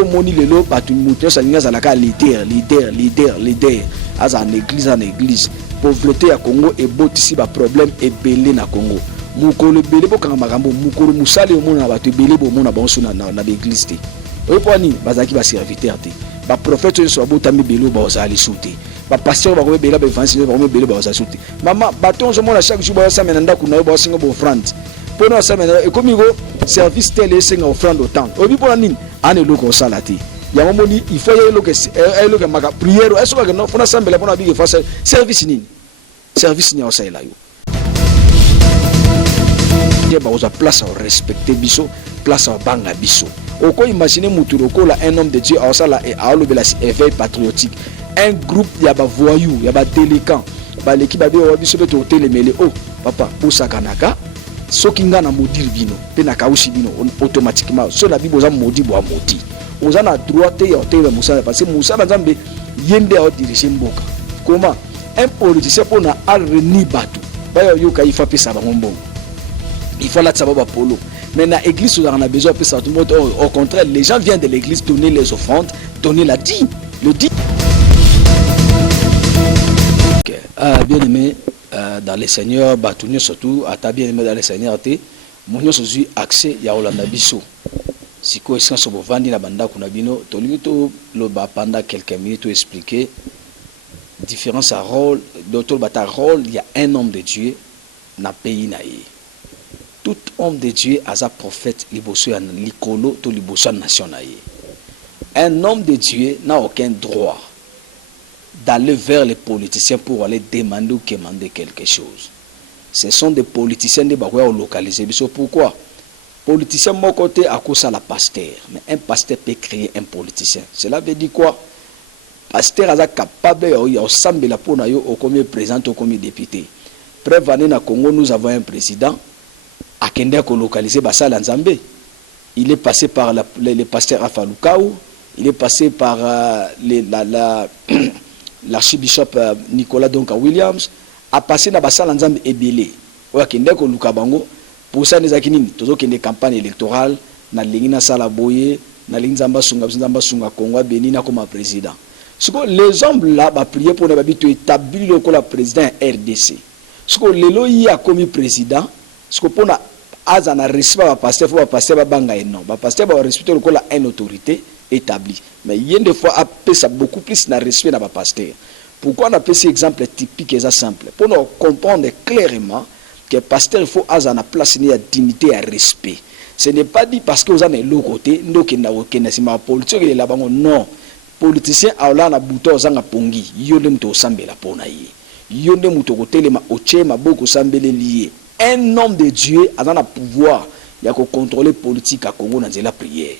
ndo moni lelo batu mutu sa ninga zalaka leader aza en église pauvreté ya Congo et botisi ba problème ebele na Congo mukolo belé bokanga makambo mukolo musale omona batu belé bomona banso na l'église te oyeponi bazaki ba serviteur te ba prophète so botami belé ba ozali souté ba pasteur ba ko belé ba evangeliste ba ko belé ba ozali souté mama baton zo mona chaque jour ba sa menanda kuna ba singa bo offrande pona sa menanda e komi go service tel et singa offrande autant obi pona nini ane loko salati ya momoni il faut y loke maka prière est-ce que non fona sambela pona bi fa service ni osa ela yo ba oza place à respecter biso place à banga biso oko imaginer mutu lokola un homme de Dieu a osala et a lobela éveil patriotique un groupe ya ba voyou ya ba délinquant ba l'équipe ba biso beto telemele oh papa usakanaka soki nga na modir bino pe na kaushi bino automatiquement so la bible oza modi bo amodi oza na droit ya hôtel Moussa parce que Moussa Nzambe yende a diriger mboka comment un politicien pour na reni batu ba yo ka ifa pesa ba ngombo il faut la tsaba ba polo mais na église on a besoin de ça tout le monde au contraire les gens viennent de l'église donner les offrandes donner la dîme le dîme bien aimé dans les seigneurs batounio surtout ata bien aimé dans les seigneurs té monyo sozu accès ya olanda biso siko essence bo vandi na banda kuna bino tolito lo ba pendant quelques minutes expliquer différence à rôle d'autres bata rôle il y a un homme de Dieu na pays naïe tout homme de Dieu a sa prophète liboso ya likolo to liboso nation naïe un homme de Dieu n'a aucun droit d'aller vers les politiciens pour aller demander ou commander quelque chose. Ce sont des politiciens qui vont localiser. Pourquoi? Politicien mon côté à cause de la pasteur, mais un pasteur peut créer un politicien. Cela veut dire quoi? Pasteur est capable de s'embêter pour nous comme président ou comme député. Preuve année na Congo nous avons un président à Kenya qui localisé Basala Nzambe. Il est passé par le pasteur Afalukao, il est passé par l'archibishop Nicolas Donka Williams a passé na basala nzambe ebele oya kende ko luka bango pour ça nezaki nini tozo kende campagne électorale na lingi na sala boye na lingi nzamba sunga Congo beni na comme président siko les hommes là ba prier pour na babito établir le ko la président RDC siko lelo yi a comme président siko pona aza na respect ba pasteur faut ba pasteur ba banga non ba pasteur ba respecter le ko la une autorité établi. Mais il y a des fois à ça beaucoup plus na respect na ba pasteur. Pourquoi on appelle cet exemple typique et simple? Pour nous comprendre clairement que pasteur il faut avoir na place ni à dignité et respect. Ce n'est pas dit parce que vous avez l'autre côté, nous qui n'a aucun si ma politique est là-bas non. Politicien a là na buto zanga pongi, yole mto sambela pona yi. Yonde mto côté ma oche ma boko sambele lié. Un homme de Dieu a un pouvoir ya ko contrôler politique à Congo dans la prière.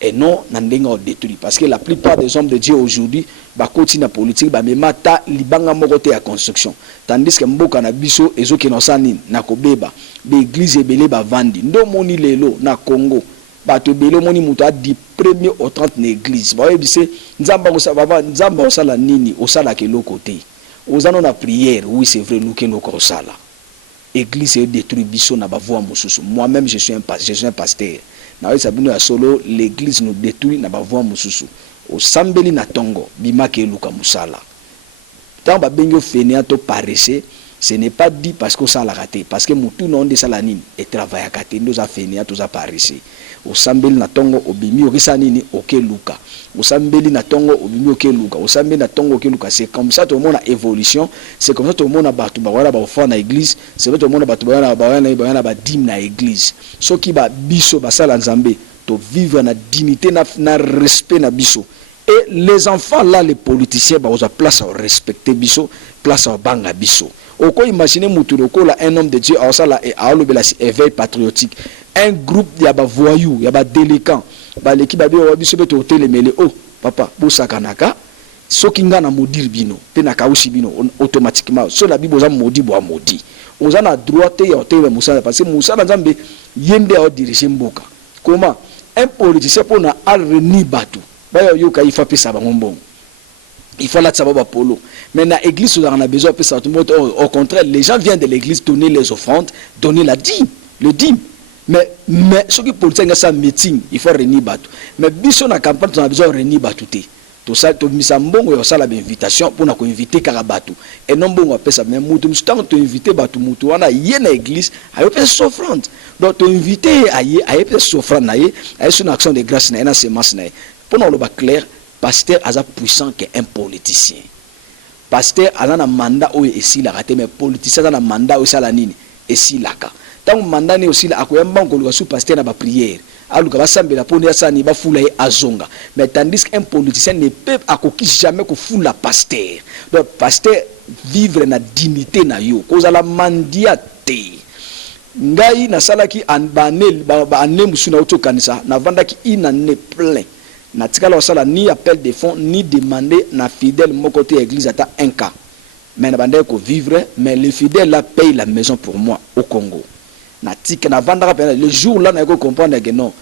Et non nandenga détruit parce que la plupart des hommes de Dieu aujourd'hui ba continue la politique ba memata libanga mokote ya construction tandis que mboka na biso ezoki no sani na kobeba be église ebele ba vandi ndo moni lelo na Congo ba to belo moni muto a di premier au 30 na église ba yebise nzamba osala nini osala ke lokote ozano na prière oui c'est vrai nous que nous kosala église est détruit biso na ba voix mususu moi-même je suis un pasteur. Solo l'église nous détruit na bavoi mususu au sambeli na tongo bima ke luka musala tant ba bengo fenia to paresse ce n'est pas dit parce que ça l'a raté parce que mutu non de salanine et travaille à katé nous a fenia to za paresse au sambeli na tongo obimi okisa nini oke luka au sambeli na tongo obimi oke luka au sambeli na tongo oke luka c'est comme ça tout le monde a évolution c'est comme ça tout le monde a batu ba wala ba ofo na église c'est tout le monde a batu ba wala ba dîme na église so ki ba biso ba sala nzambe to vivre na dignité na respect na biso et les enfants là les politiciens ba oza place à respecter biso place à banga biso oko imaginer mutu lokola un homme de Dieu a osala et a lobela éveil patriotique un groupe ya ba voyou ya ba délinquant ba l'équipe ba biso beto telemele oh papa bosakanaka soki nga na modir bino pe na kaushi bino automatiquement so la bible oza modi bo amodi oza na droit ya hôtel Moussa parce que Moussa Nzambe yende a diriger mboka comment un politicien pour na reni batu ba yo ka ifa pesa ba ngombo il faut la tsaba polo mais na église on a besoin de ça tout le monde au contraire les gens viennent de l'église donner les offrandes donner la dîme le dîme mais ce qui politique nga sa meeting il faut réunir bato mais biso na campagne on a besoin réunir bato te tout ça to misa mbongo yo sala ba invitation pour na ko inviter kaka bato et non bongo pesa même mutu mstant to inviter bato mutu wana yé na église ayo pesa offrande donc to inviter ayo pesa offrande na yé ayo sur une action de grâce na semence na pour na lo ba clair pasteur aza puissant que un politicien pasteur ala na mandat o esi la raté mais politicien na mandat o sala nini esi laka tant mandat ne aussi la akoyamba ngolo sous pasteur na ba prière aluka basambela poni asani ba fula e azonga mais tandis qu'un politicien ne peut akoki jamais ko fula pasteur donc pasteur vivre na dignité na yo cause la mandiate ngai na salaki an banel ba anemu suna otokanisa na vandaki ina ne plein na tikala sala ni appel de fonds ni demander na fidèle mon côté église ata un cas mais na bande ko vivre mais les fidèles là payent la maison pour moi au Congo na tika na vandaka le jour là na ko comprendre que non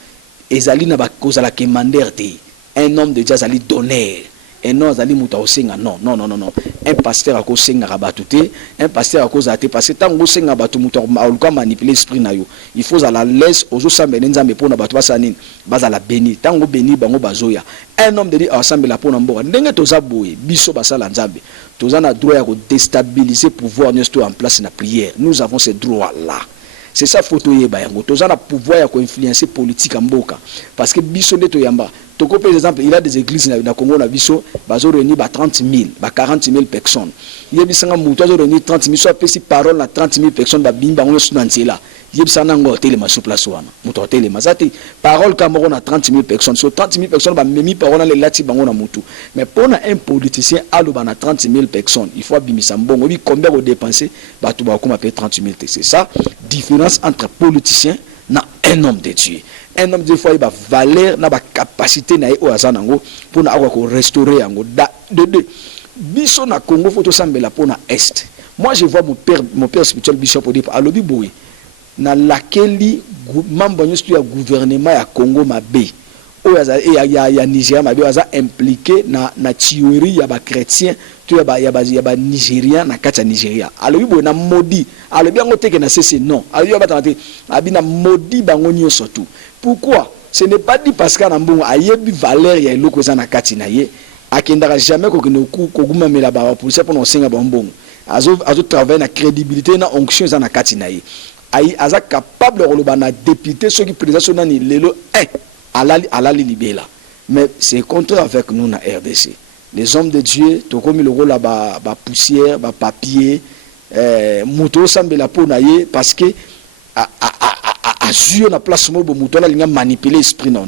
ezali na ba cause la commander un homme de Dieu azali donner et non azali muta osenga non un pasteur a ko senga rabatuté un pasteur a cause até parce que tango senga batu muta aluka manipuler esprit na yo il faut à la laisse ozo sambela nzambe pona batu basanini bazala béni tango béni bango bazoya un homme de Dieu asambela pona mboka ndenge toza boye biso basala nzambe toza na droit ya ko déstabiliser pouvoir nysto en place na prière nous avons ce droit là. C'est ça photo yeba yango toza na pouvoir ya ko influencer politique mboka parce que biso ndeto yamba toko par exemple il y a des églises na Congo na biso bazo réunir ba 30 000 ba 40 000 personnes yebisanga muto azo réunir 30 000 soit pesi parole na 30 000 personnes ba bimba ngo sunanzela yebisanga ngo hôtel ma sous place wana muto hôtel ma zati parole kamoko na 30 000 personnes so 30 000 personnes ba memi parole na lati bango na mutu mais pour un politicien aloba na 30 000 personnes il faut bimisa mbongo bi combien ko dépenser ba tout ba ko payer 30 000 c'est ça différence entre politicien na un homme de Dieu. Un homme de Dieu il a valeur na ba capacité na o azanango pour na ko restaurer yango de biso na Congo faut to sambela pour na est. Moi je vois mon père spirituel bishop au départ alobi boy na laquelle membre du gouvernement ya Congo mabe o ya Nigeria mabe aza impliqué na théorie ya ba chrétien tu ya ba Nigérien na kati ya Nigeria alobi boy na modi alobi yango teke na cesse non alobi ba tante abina modi bango nyonso tout. Pourquoi? Ce n'est pas dit parce qu'à Nambongo a yebi valeur ya eloko za na kati na ye akendaka jamais ko kinoku ko gumamela ba pour ça pour no senga bambongo azo travailler na crédibilité na onction za na kati na ye ai aza capable de na député ceux qui président nani lelo alali libela mais c'est contraire avec nous na RDC les hommes de Dieu to comme le rôle là ba poussière ba papier muto sambela po na ye parce que azur na place mobo muto la linga manipuler esprit non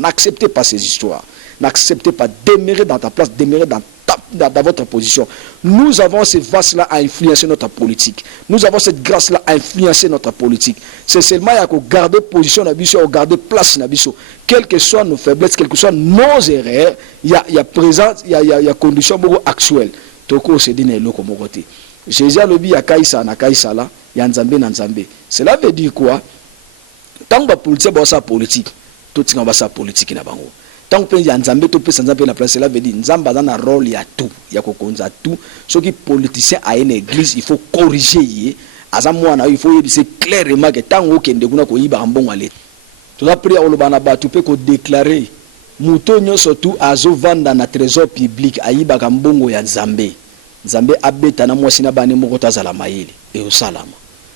n'acceptez pas ces histoires n'acceptez pas demeurer dans ta place demeurer dans votre position. Nous avons cette grâce-là à influencer notre politique. Nous avons cette grâce-là à influencer notre politique. C'est seulement à garder position, à garder place, quelles que soient nos faiblesses, quelles que soient nos erreurs, il y a présence, il y a conditions beaucoup actuelles. Toko se dit le comme côté. Jésus a lobby à Kaïsa, na Kaïsa là, il y a Nzambé, na Nzambé. Cela veut dire quoi? Tant que politique, bah ça politique, tout ce qu'on va ça politique na bango. Tant que y a Nzambé to pesa Nzambé na place cela veut dire Nzamba dans un rôle ya tout ya kokonza tout ce qui politicien a une église il faut corriger yé azamwana il faut c'est clairement que tant que ndeko kuna ko yiba mbongo ale to la prière olobana ba tu peux ko déclarer muto nyonso tout azo vanda na trésor public ayiba ka mbongo ya Nzambé abeta na mwasi na bani moko tazala mayele et au salama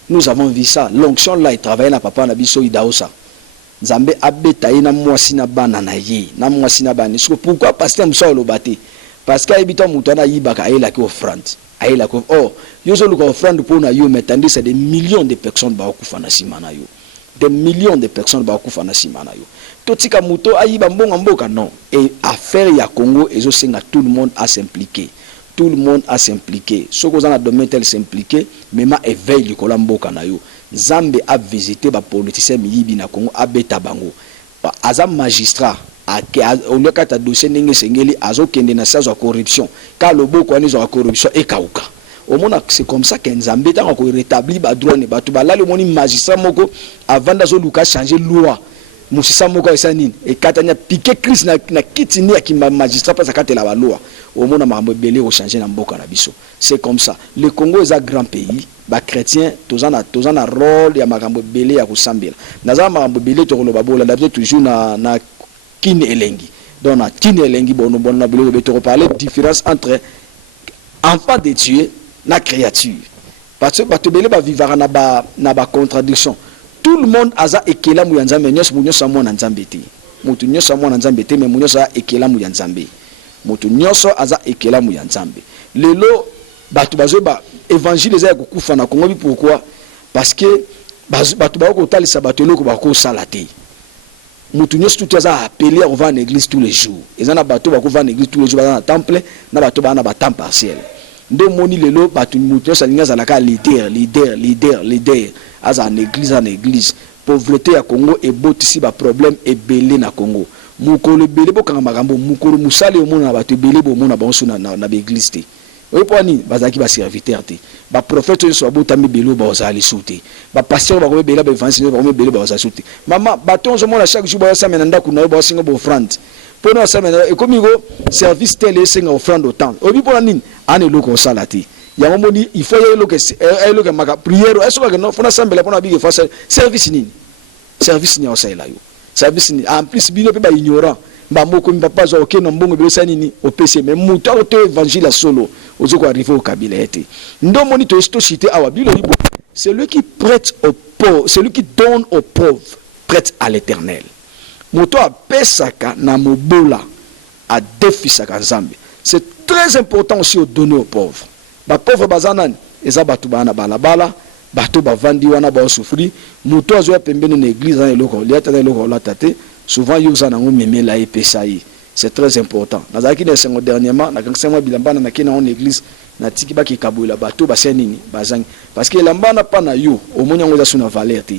nous avons vu ça l'onction là il travaille na papa na biso idaosa Nzambe abeta ina mwasi na bana na ye na mwasi na bani pourquoi pasteur mso lobate parce que habita muto na yibaka ayela ki offrande ayela ko oh yozo luka offrande pour na yo mais tandis c'est des millions de personnes ba okufa na sima na yo des millions de personnes ba okufa na sima na yo totika muto ayiba mbonga mboka non et affaire ya Congo ezo senga tout le monde à s'impliquer tout le monde à s'impliquer ce que dans domaine tel s'impliquer même éveil likola mboka na yo Zambe a visité ba politicien miyibi na Congo abeta bango ba azam magistrat au lieu kata dossier ndenge sengeli azokende na sa corruption ka loboko ani za corruption e kauka au mona c'est comme ça que Nzambe ta ko rétablir ba droit ne ba to ba la le moni magistrat moko avant d'azo luka changer loi musisa moko esa nini e katanya piquer crise na kitini ya ki magistrat pas akatela ba loi au mona mambo belé au changer na mboka na biso c'est comme ça le Congo est un grand pays ba chrétien tozana rôle ya makambo belé ya kusambela naza makambo belé to koloba bola d'habitude toujours na kin elengi donc na kin elengi bono na bilo be to parler différence entre enfant de Dieu na créature parce que bato belé ba vivara na ba contradiction tout le monde aza ekela mu ya nzambe nyonso mona nzambe te mutu nyonso mona nzambe te mais nyonso ekela mu ya nzambe mutu nyonso aza ekela mu ya nzambe lelo bato bazo ba évangile eza kokufa na Congo. Pourquoi? Parce que bato ba ko talisa bato loko ba ko salate mutu nyonso tout aza appelé à revenir en église tous les jours ezana bato ba ko va en église tous les jours dans temple na bato ba na ba temps partiel ndo moni lelo bato mutu nyonso alinga zalaka leader aza en église pauvreté ya Congo ebotisi ba problème ebele na Congo mukolo ebele bokanga makambo mukolo musale omona na bato ebele bomona banso na église te oyo poni bazaki ba serviteur te ba prophète nyonso abotami belo ba ozali souté ba pasteur ba ko bela ba évangile ba ko belo ba ozali souté mama bato nzo mona chaque jour ba samena ndako na ba singa ba offrande pona samena e komi go service tel singa offrande autant obi pona nini ane loko salati ya ngomoni il faut yelo ke maka prière est-ce que non fona sambela pona bi ke fa service ni osela yo service ni en plus bino pe ba ignorant ba moko mi papa zo okeno mbongo belesa nini opese mais muta o te évangile solo ozoko arriver au kabila ete ndo moni to cité awa bilo libo celui qui prête aux pauvres celui qui donne aux pauvres prête à l'Éternel moto a pesaka na mobola a defisaka nzambe c'est très important aussi de donner aux pauvres ba pauvre bazana eza batu bana balabala bato bavandi wana ba souffrir moto azo pembeni na église na eloko liata na eloko la tate souvent yoza nango memela epesai c'est très important nazaki na sengo dernièrement na kansema bilambana na kena en église na tiki ba ki kaboula bato ba nini bazangi parce que lambana pa na yo omonya ngoza suna valeur te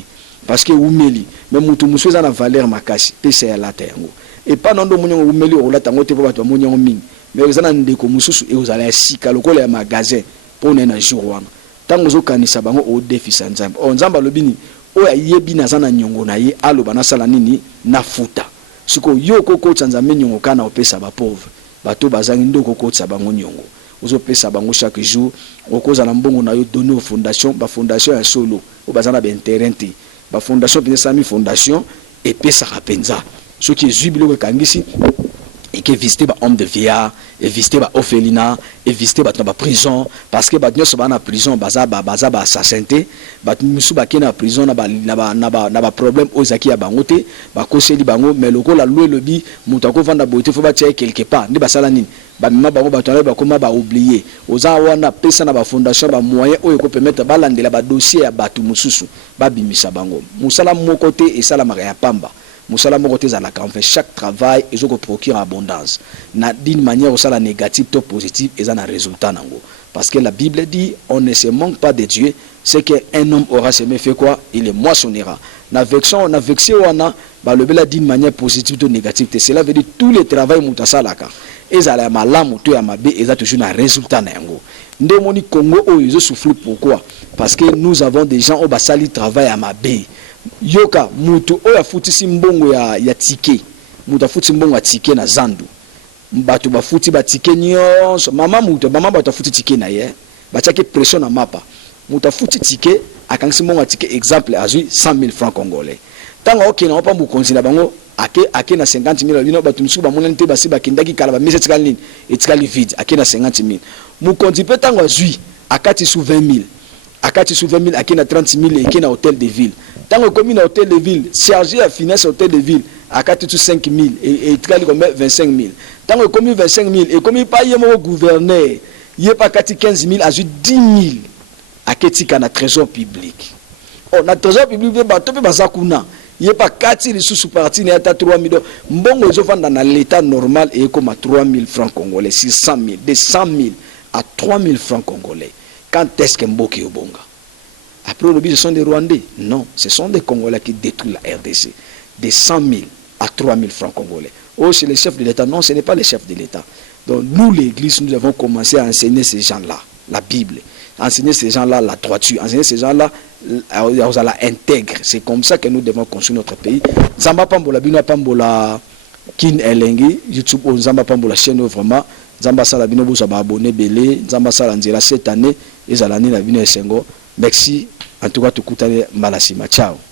parce que umeli mais mutu musu eza na valeur makasi pesa ya lata yango et pas ndo monya umeli o lata ngote po bato monya mingi mais eza na ndeko mususu e ozala ya sika lokola ya magasin pona na jour wana tango zo kanisa bango o defisa nzambe o nzamba lobini o yebi na zana nyongo na ye aloba na sala nini na futa siko yo koko tsanzambe nyongo kana opesa ba pauvre bato bazangi ndoko kotsa bango nyongo ozo pesa bango chaque jour okoza na mbongo na yo donner aux fondations ba fondation ya solo o bazana ba terrain te ba fondation pe sami fondation et pesa rapenza ce qui est jubilo ko kangisi et qui visiter ba homme de vieillard et visiter ba orphelinat et visiter ba prison parce que ba nyoso ba na prison baza ba assassinité ba musu ba kena prison na ba problème ozaki ya bangote ba koseli bango mais lokola lwe lobi mutako vanda boité faut ba tirer quelque part ndi basala nini ba mema bango ba tona ba koma ba oublier oza wana pesa na ba fondation ba moyen oyo ko permettre ba landela ba dossier ya batu mususu ba bimisa bango musala moko te et sala maka ya pamba musala moko te zalaka en fait chaque travail ezoko procure abondance na d'une manière osala négative to positive eza na résultat nango parce que la Bible dit on ne se manque pas de Dieu c'est qu'un homme aura semé fait quoi il le moissonnera na vexé wana ba lobela d'une manière positive to négative te cela veut dire tout le travail mutasalaka ezala ya malamu to ya mabe eza toujours na résultat na yango ndemoni Congo oyo ezo souffrir pourquoi parce que nous avons des gens au basali travail à mabe yoka mutu oya futisi mbongo ya tike mutu afuti mbongo ya tike na zandu bato bafuti ba tike nyonso mama bato afuti tike na ye batiaki pression na mapa mutu afuti tike akangisi mbongo ya tike exemple azui 100,000 francs congolais tanga okena opa mukonzi na bango ake na 50,000 bino bato misuku bamonani te basi bakendaki kala ba mese tikali nini etikali vide ake na 50,000 mukonzi pe tanga azui akati sous 20,000 akati sous 20,000 ake na 30,000 eke na hôtel de ville tango komi na hôtel de ville chargé à finesse hôtel de ville akati tu 5,000 et etikali comme 25,000 tango komi 25,000 et komi pa yemo gouverneur yé pa kati 15,000 azu 10,000 aketika na trésor public oh na trésor public bato pe bazakuna yé pa kati les sous parti na ata 3,000 mbongo ezofanda na l'état normal et comme 3,000 francs congolais 600,000 de 100,000 à 3,000 francs congolais quand est-ce que mboki obonga après le but ce sont des Rwandais non ce sont des Congolais qui détruisent la RDC de 100,000 à 3,000 francs congolais oh c'est le chef de l'État non ce n'est pas le chef de l'État donc nous l'église nous devons commencer à enseigner ces gens-là la Bible enseigner ces gens-là la droiture enseigner ces gens-là la intègre c'est comme ça que nous devons construire notre pays Zamba Pambola Bino Pambola Kin Elengi YouTube Zamba Pambola chaîne vraiment Zamba Sala Bino Bosa ba abonné belé Zamba Sala Nzela cette année ezalani na bino esengo Merci. En tout cas, tukutane malasima. Ciao.